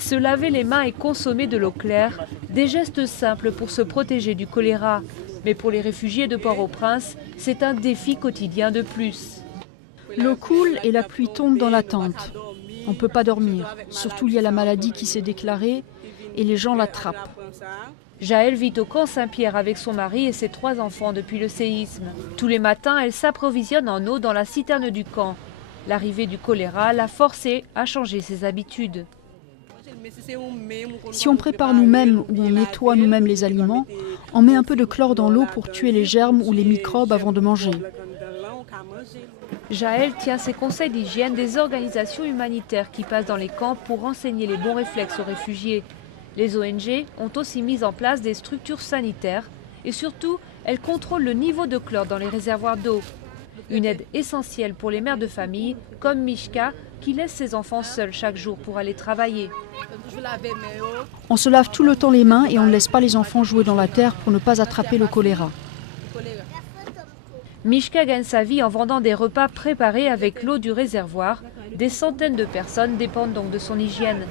Se laver les mains et consommer de l'eau claire, des gestes simples pour se protéger du choléra. Mais pour les réfugiés de Port-au-Prince, c'est un défi quotidien de plus. L'eau coule et la pluie tombe dans la tente. On ne peut pas dormir. Surtout, il y a la maladie qui s'est déclarée et les gens l'attrapent. Jaël vit au camp Saint-Pierre avec son mari et ses 3 enfants depuis le séisme. Tous les matins, elle s'approvisionne en eau dans la citerne du camp. L'arrivée du choléra l'a forcée à changer ses habitudes. Si on prépare nous-mêmes ou on nettoie nous-mêmes les aliments, on met un peu de chlore dans l'eau pour tuer les germes ou les microbes avant de manger. Jaël tient ses conseils d'hygiène des organisations humanitaires qui passent dans les camps pour renseigner les bons réflexes aux réfugiés. Les ONG ont aussi mis en place des structures sanitaires et surtout, elles contrôlent le niveau de chlore dans les réservoirs d'eau. Une aide essentielle pour les mères de famille, comme Mishka, qui laisse ses enfants seuls chaque jour pour aller travailler. On se lave tout le temps les mains et on ne laisse pas les enfants jouer dans la terre pour ne pas attraper le choléra. Mishka gagne sa vie en vendant des repas préparés avec l'eau du réservoir. Des centaines de personnes dépendent donc de son hygiène.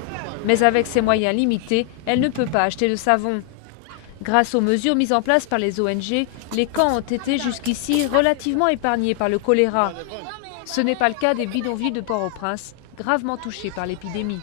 Mais avec ses moyens limités, elle ne peut pas acheter de savon. Grâce aux mesures mises en place par les ONG, les camps ont été jusqu'ici relativement épargnés par le choléra. Ce n'est pas le cas des bidonvilles de Port-au-Prince, gravement touchés par l'épidémie.